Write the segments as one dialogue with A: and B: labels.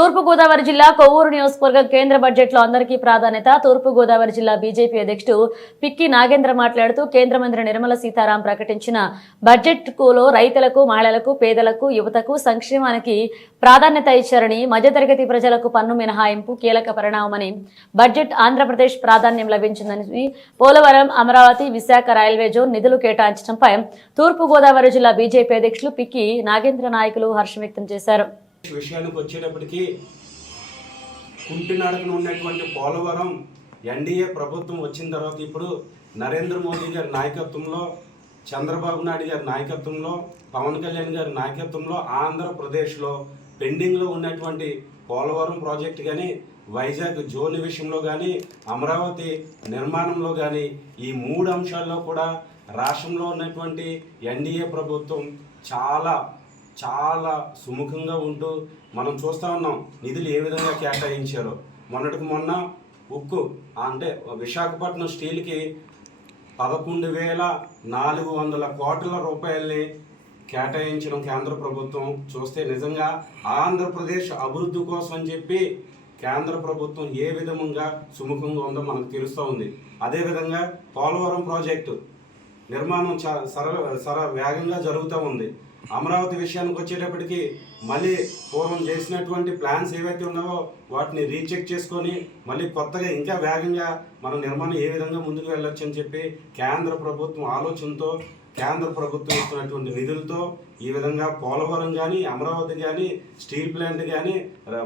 A: తూర్పుగోదావరి జిల్లా కొవ్వూరు నియోజకవర్గం కేంద్ర బడ్జెట్లో అందరికీ ప్రాధాన్యత. తూర్పుగోదావరి జిల్లా బీజేపీ అధ్యక్షుడు పిక్కి నాగేంద్ర మాట్లాడుతూ కేంద్ర మంత్రి నిర్మల సీతారాం ప్రకటించిన బడ్జెట్లో రైతులకు మహిళలకు పేదలకు యువతకు సంక్షేమానికి ప్రాధాన్యత ఇచ్చారని మధ్యతరగతి ప్రజలకు పన్ను మినహాయింపు కీలక పరిణామమని బడ్జెట్ ఆంధ్రప్రదేశ్ ప్రాధాన్యం లభించిందని పోలవరం అమరావతి విశాఖ రైల్వే జోన్ నిధులు కేటాయించడంపై తూర్పుగోదావరి జిల్లా బీజేపీ అధ్యక్షులు పిక్కి నాగేంద్ర నాయకులు హర్షం వ్యక్తం చేశారు.
B: విషయానికి వచ్చేటప్పటికీ కుంటినడకన ఉన్నటువంటి పోలవరం ఎన్డీఏ ప్రభుత్వం వచ్చిన తర్వాత ఇప్పుడు నరేంద్ర మోదీ గారి నాయకత్వంలో చంద్రబాబు నాయుడు గారి నాయకత్వంలో పవన్ కళ్యాణ్ గారి నాయకత్వంలో ఆంధ్రప్రదేశ్లో పెండింగ్లో ఉన్నటువంటి పోలవరం ప్రాజెక్టు కానీ వైజాగ్ జోన్ విషయంలో కానీ అమరావతి నిర్మాణంలో కానీ ఈ మూడు అంశాల్లో కూడా రాష్ట్రంలో ఉన్నటువంటి ఎన్డీఏ ప్రభుత్వం చాలా చాలా సుముఖంగా ఉంటూ మనం చూస్తూ ఉన్నాం నిధులు ఏ విధంగా కేటాయించారో. మొన్నటికి మొన్న ఉక్కు అంటే విశాఖపట్నం స్టీల్కి పదకొండు వేల నాలుగు వందల కోట్ల రూపాయల్ని కేటాయించడం కేంద్ర ప్రభుత్వం. చూస్తే నిజంగా ఆంధ్రప్రదేశ్ అభివృద్ధి కోసం అని చెప్పి కేంద్ర ప్రభుత్వం ఏ విధంగా సుముఖంగా ఉందో మనకు తెలుస్తూ ఉంది. అదేవిధంగా పోలవరం ప్రాజెక్టు నిర్మాణం చ సరళ సర వేగంగా జరుగుతూ ఉంది. అమరావతి విషయానికి వచ్చేటప్పటికి మళ్ళీ పూర్వం చేసినటువంటి ప్లాన్స్ ఏవైతే ఉన్నావో వాటిని రీచెక్ చేసుకొని మళ్ళీ కొత్తగా ఇంకా వేగంగా మన నిర్మాణం ఏ విధంగా ముందుకు వెళ్ళొచ్చు అని చెప్పి కేంద్ర ప్రభుత్వం ఆలోచనతో కేంద్ర ప్రభుత్వం ఇస్తున్నటువంటి నిధులతో ఈ విధంగా పోలవరం కానీ అమరావతి కానీ స్టీల్ ప్లాంట్ కానీ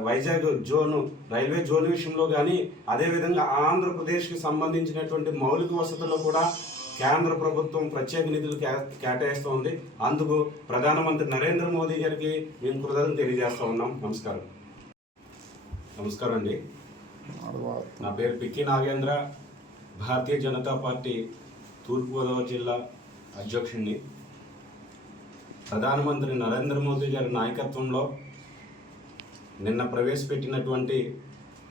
B: వైజాగ్ జోన్ రైల్వే జోన్ విషయంలో కానీ అదేవిధంగా ఆంధ్రప్రదేశ్కి సంబంధించినటువంటి మౌలిక వసతుల్లో కూడా కేంద్ర ప్రభుత్వం ప్రత్యేక నిధులు కే కేటాయిస్తోంది. అందుకు ప్రధానమంత్రి నరేంద్ర మోదీ గారికి మేము కృతజ్ఞతలు తెలియజేస్తా ఉన్నాం. నమస్కారం. నమస్కారం అండి. నా పేరు పిక్కి నాగేంద్ర. భారతీయ జనతా పార్టీ తూర్పుగోదావరి జిల్లా అధ్యక్షుడిని ప్రధానమంత్రి నరేంద్ర మోదీ గారి నాయకత్వంలో నిన్న ప్రవేశపెట్టినటువంటి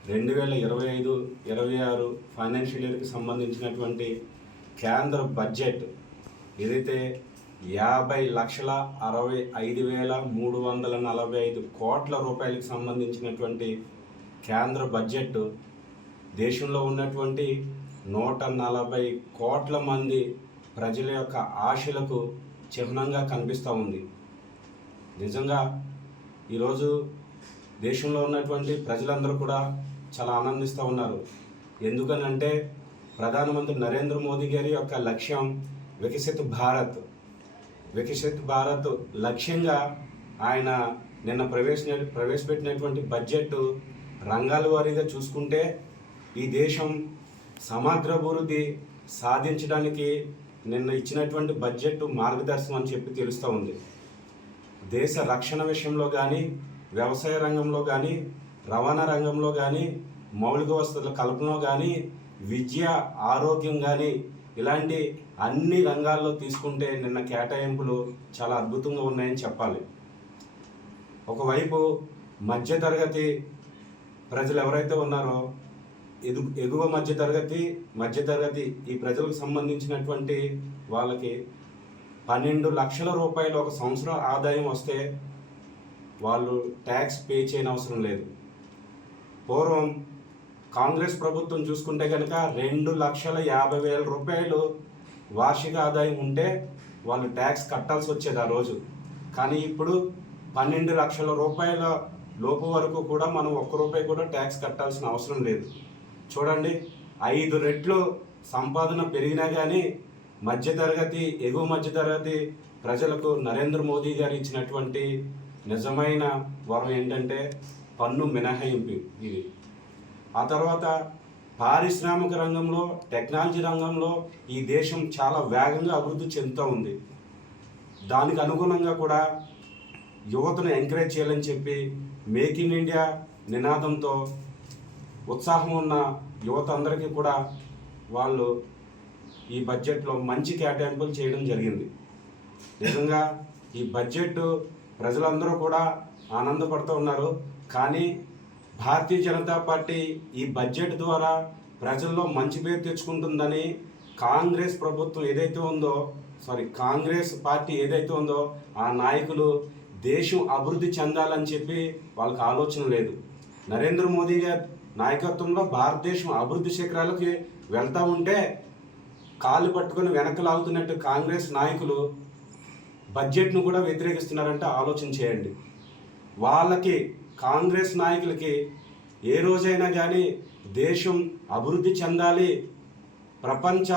B: రెండు వేల ఇరవై ఐదు ఇరవై ఆరు ఫైనాన్షియల్ ఇయర్కి సంబంధించినటువంటి కేంద్ర బడ్జెట్ ఏదైతే యాభై లక్షల అరవై ఐదు వేల మూడు వందల నలభై ఐదు కోట్ల రూపాయలకు సంబంధించినటువంటి కేంద్ర బడ్జెట్ దేశంలో ఉన్నటువంటి నూట నలభై కోట్ల మంది ప్రజల యొక్క ఆశలకు చిహ్నంగా కనిపిస్తూ ఉంది. నిజంగా ఈరోజు దేశంలో ఉన్నటువంటి ప్రజలందరూ కూడా చాలా ఆనందిస్తూ ఉన్నారు. ఎందుకనంటే ప్రధానమంత్రి నరేంద్ర మోదీ గారి యొక్క లక్ష్యం వికసిత్ భారత్. వికసిత్ భారత్ లక్ష్యంగా ఆయన నిన్న ప్రవేశ ప్రవేశపెట్టినటువంటి బడ్జెట్ రంగాల వారీగా చూసుకుంటే ఈ దేశం సమగ్రాభివృద్ధి సాధించడానికి నిన్న ఇచ్చినటువంటి బడ్జెట్ మార్గదర్శనం అని చెప్పి తెలుస్తూ ఉంది. దేశ రక్షణ విషయంలో కానీ వ్యవసాయ రంగంలో కానీ రవాణా రంగంలో కానీ మౌలిక వసతుల కల్పనలో కానీ విద్య ఆరోగ్యం కానీ ఇలాంటి అన్ని రంగాల్లో తీసుకుంటే నిన్న కేటాయింపులు చాలా అద్భుతంగా ఉన్నాయని చెప్పాలి. ఒకవైపు మధ్యతరగతి ప్రజలు ఎవరైతే ఉన్నారో ఎదు ఎగువ మధ్యతరగతి మధ్యతరగతి ఈ ప్రజలకు సంబంధించినటువంటి వాళ్ళకి పన్నెండు లక్షల రూపాయలు ఒక సంవత్సరం ఆదాయం వస్తే వాళ్ళు ట్యాక్స్ పే చేయనవసరం లేదు. పూర్వం కాంగ్రెస్ ప్రభుత్వం చూసుకుంటే కనుక రెండు లక్షల యాభై వేల రూపాయలు వార్షిక ఆదాయం ఉంటే వాళ్ళు ట్యాక్స్ కట్టాల్సి వచ్చేది ఆ రోజు. కానీ ఇప్పుడు పన్నెండు లక్షల రూపాయల లోపు వరకు కూడా మనం ఒక్క రూపాయి కూడా ట్యాక్స్ కట్టాల్సిన అవసరం లేదు. చూడండి ఐదు రెట్లు సంపాదన పెరిగినా కానీ మధ్యతరగతి ఎగువ మధ్యతరగతి ప్రజలకు నరేంద్ర మోదీ గారు ఇచ్చినటువంటి నిజమైన వరం ఏంటంటే పన్ను మినహాయింపు ఇది ఆ తర్వాత పారిశ్రామిక రంగంలో టెక్నాలజీ రంగంలో ఈ దేశం చాలా వేగంగా అభివృద్ధి చెందుతూ ఉంది. దానికి అనుగుణంగా కూడా యువతను ఎంకరేజ్ చేయాలని చెప్పి మేక్ ఇన్ ఇండియా నినాదంతో ఉత్సాహం ఉన్న యువత అందరికీ కూడా వాళ్ళు ఈ బడ్జెట్లో మంచి కేటాయింపులు చేయడం జరిగింది. నిజంగా ఈ బడ్జెట్ ప్రజలందరూ కూడా ఆనందపడుతూ ఉన్నారు. కానీ భారతీయ జనతా పార్టీ ఈ బడ్జెట్ ద్వారా ప్రజల్లో మంచి పేరు తెచ్చుకుంటుందని కాంగ్రెస్ ప్రభుత్వం ఏదైతే ఉందో సారీ కాంగ్రెస్ పార్టీ ఏదైతే ఉందో ఆ నాయకులు దేశం అభివృద్ధి చెందాలని చెప్పి వాళ్ళకి ఆలోచన లేదు. నరేంద్ర మోదీ గారి నాయకత్వంలో భారతదేశం అభివృద్ధి శిఖరాలకి వెళ్తా ఉంటే కాళ్ళు పట్టుకొని వెనక్కి లాగుతున్నట్టు కాంగ్రెస్ నాయకులు బడ్జెట్ను కూడా వ్యతిరేకిస్తున్నారంటే ఆలోచన చేయండి. వాళ్ళకి కాంగ్రెస్ నాయకులకి ఏ రోజైనా కానీ దేశం అభివృద్ధి చెందాలి ప్రపంచ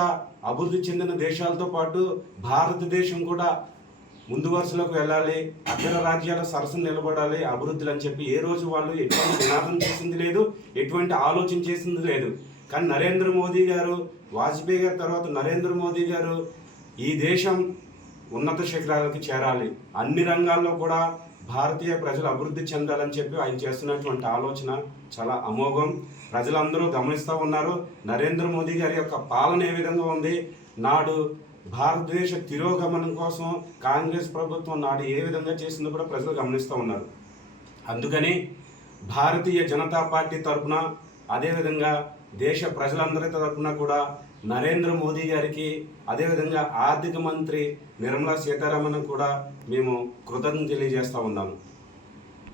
B: అభివృద్ధి చెందిన దేశాలతో పాటు భారతదేశం కూడా ముందు వరుసలోకి వెళ్ళాలి అగ్ర రాజ్యాల సరసన నిలబడాలి అభివృద్ధులు అని చెప్పి ఏ రోజు వాళ్ళు ఎటువంటి నినాదం చేసింది లేదు ఎటువంటి ఆలోచన చేసింది లేదు. కానీ నరేంద్ర మోదీ గారు వాజ్పేయి గారి తర్వాత నరేంద్ర మోదీ గారు ఈ దేశం ఉన్నత శిఖరాలకు చేరాలి. అన్ని రంగాల్లో కూడా భారతీయ ప్రజలు అభివృద్ధి చెందాలని చెప్పి ఆయన చేస్తున్నటువంటి ఆలోచన చాలా అమోఘం. ప్రజలందరూ గమనిస్తూ ఉన్నారు. నరేంద్ర మోదీ గారి యొక్క పాలన ఏ విధంగా ఉంది? నాడు భారతదేశ తిరోగమనం కోసం కాంగ్రెస్ ప్రభుత్వం నాడు ఏ విధంగా చేసిందో కూడా ప్రజలు గమనిస్తూ ఉన్నారు. అందుకని భారతీయ జనతా పార్టీ తరఫున అదేవిధంగా దేశ ప్రజలందరి తరఫున కూడా నరేంద్ర మోదీ గారికి అదేవిధంగా ఆర్థిక మంత్రి నిర్మలా సీతారామన్ కూడా మేము కృతజ్ఞత తెలియజేస్తూ ఉన్నాము.